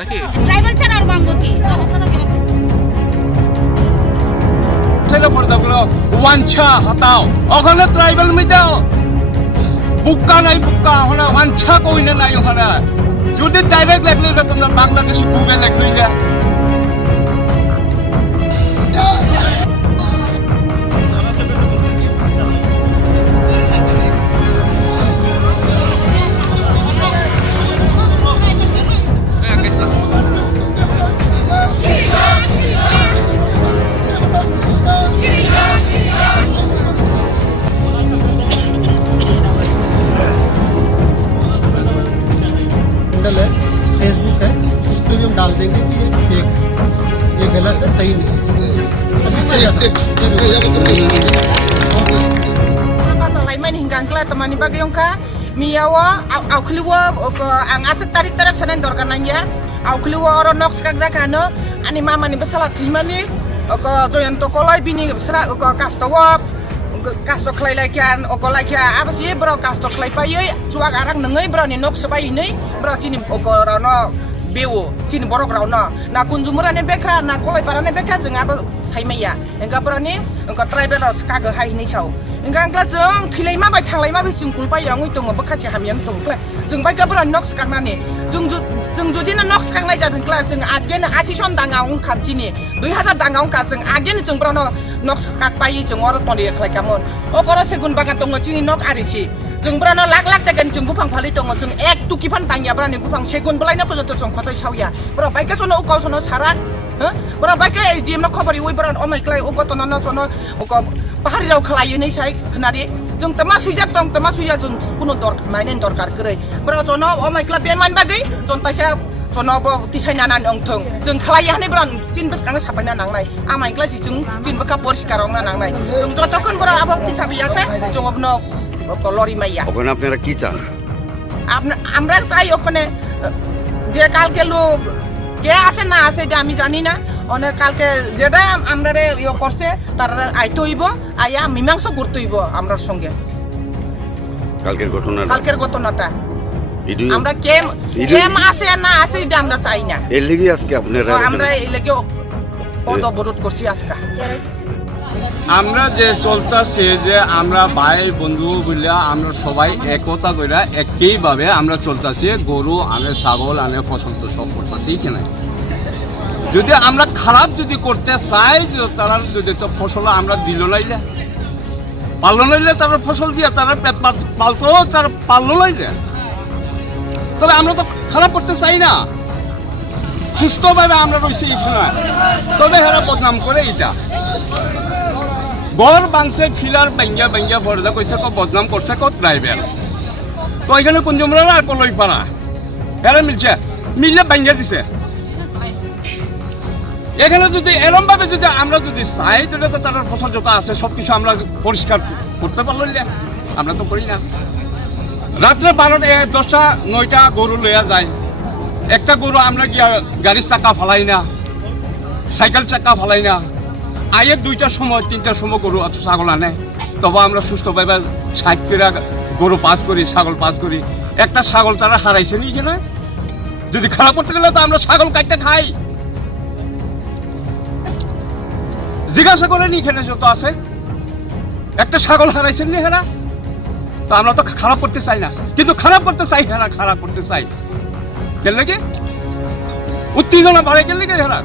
নাকি ট্রাইবাল ছাড়া আর বাংলো কি ছেলে পর্দাগুলো ওয়াঞ্ছা হাতাও ওখানে ট্রাইবাল মিটাও বুক্কা নাই বুক্কা ওখানে ওয়াঞ্ছা কইনে নাই ওখানে যদি ডাইরেক্ট লাগলে তোমরা বাংলাদেশে ঘুরে লাগলে है फेसबुक है उस पर भी हम डाल देंगे कि ये फेक है, ये गलत है, सही नहीं है। अब इससे pasalai main hinggang kela temani bagi yongka miyawa au kliwa ang asik tarik sanan dorkan nanya au kliwa oro nok skak zakano ani mama ni besala trimani ko joyan to kolai bini sra ko kastawap kasto klai laikan oko laikya apa sih bro kasto klai paye cuak arang nengai bro ni nok sebai ini bro cini oko rano bewo cini borok rano na kunjumuran beka na kolai parane beka jeng apa saimaya engka bro ni engka tribal ros kaga hai ni chau engka engka jeng thilai ma bai thanglai ma bai singkul pai yang uitong bakachi hamyang tong kla jeng bai ka bro nok skak nani jeng jodi na nok skak nai jadeng kla jeng agen asison dangaung khatini 2000 dangaung ka jeng agen jeng bro no nok skak pai jeng oro toni klai kamon okoro segun bagat tong cini nok arichi jeng bro no lak tegen jeng bupang phali tong jeng ek tukipan tangya bro ni bupang segun belai na photo jeng phasai sauya bro bai ka sono ukau sono sarak bro bai ka SDM no khobari oi bro omai klai uko tono no sono uko pahari rau khlai ni sai khnari jeng tama suijak tong tama suya jeng kuno dor mainen dorkar krai bro sono omai klai beman bagai jon taisa sono bo tisai nanan ongthong jeng khlai hani bro cin bes kang sapai na nangnai amai klai si jeng cin beka poriskar ong na nangnai jeng jotokon bro abo tisabi ase jeng obno lori মাইয়া ওখানে আপনারা কি চান আমরা চাই ওখানে যে কালকে লোক কে আছে না আছে এটা আমি জানি না অনেক কালকে যেটা আমরা ইয়ে করছে তারা আইতে হইব আইয়া মীমাংসা করতে হইব আমরার সঙ্গে কালকের ঘটনাটা আমরা কেম আছে না আছে এটা আমরা চাই না এর লাগি আজকে আপনারা আমরা এই লাগি অবরোধ করছি আজকে আমরা যে চলতেছে যে আমরা ভাই বন্ধু বলে আমরা সবাই একতা করে একইভাবে আমরা চলতেছি গরু আনে ছাগল আনে ফসল তো সব করতেছি কেন যদি আমরা খারাপ যদি করতে চাই তারা যদি তো ফসল আমরা দিল নাইলে পারলো নাইলে তারা ফসল দিয়ে তারা পেট পালতো তারা পারলো নাইলে তবে আমরা তো খারাপ করতে চাই না সুস্থভাবে আমরা রয়েছি এখানে তবে হেরা বদনাম করে এটা গড় বাংসে ফিলার বাঙ্গিয়া বাঙ্গিয়া ভরদা কইছে কো বদনাম করছে কো ট্রাইবেল তো এখানে কুঞ্জমরা আর কলই পাড়া এরা মিললে বাঙ্গিয়া দিছে এখানে যদি এরম ভাবে যদি আমরা যদি চাই তাহলে তো তার ফসল যত আছে সব কিছু আমরা পরিষ্কার করতে পারলো না আমরা তো করি না রাত্রে 12টা 10টা 9টা গরু লইয়া যায় একটা গরু আমরা গিয়া গাড়ির চাকা ফালাই না সাইকেল চাকা ফালাই না আয়ের 2টার সময় 3টার সময় গরু ছাগল আনে তবে আমরা সুস্থভাবে 60 গরু পাস করি ছাগল পাস করি একটা ছাগল তারা হারাইছে নি এখানে যদি খারাপ করতে গেলে তো আমরা ছাগল কাটতে খাই জিজ্ঞাসা করেন এখানে যত আছে একটা ছাগল হারাইছেন নি হেরা তো আমরা তো খারাপ করতে চাই না কিন্তু খারাপ করতে চাই হেরা খারাপ করতে চাই কেন লাগে উত্তেজনা বাড়ে কেন লাগে হেরা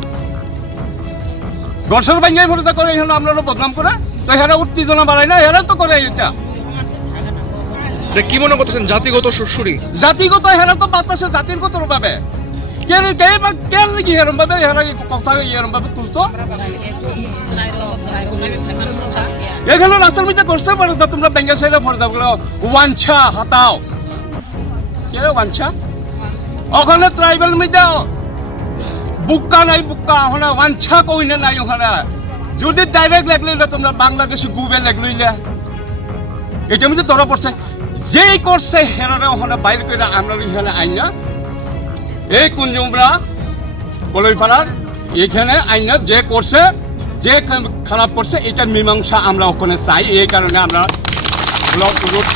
গড়সর বাঙ্গাই ভরসা করে এখানে আমরা বদনাম করে তো হেরা উত্তেজনা বাড়ায় না হেরা তো করে এটা কি মনে করতেছেন জাতিগত সুরসুরি জাতিগত হেরা তো বাতাসে জাতিগত ভাবে কেন কি হেরম ভাবে হেরা কথা এরম ভাবে তুলতো এখানে রাস্তার মধ্যে করতে পারো তো তোমরা ব্যাঙ্গা সাইডে ভরসা বলো ওয়াঞ্ছা হাতাও কে ওয়াঞ্ছা ওখানে ট্রাইবাল মিটাও বুক্কা নাই বুক্কা ওখানে ওয়াঞ্ছা কইনে নাই ওখানে যদি ডাইরেক্ট লাগলে তোমরা বাংলাদেশে ঘুরে লাগলে এটা মধ্যে ধরা পড়ছে যেই করছে হেরারে ওখানে বাইরে করে আমরা এখানে আইনা এই কুঞ্জুমরা কলইপাড়ার এখানে আইনা যে করছে যে খারাপ করছে এটার মীমাংসা আমরা ওখানে চাই এই কারণে আমরা ব্লক রোড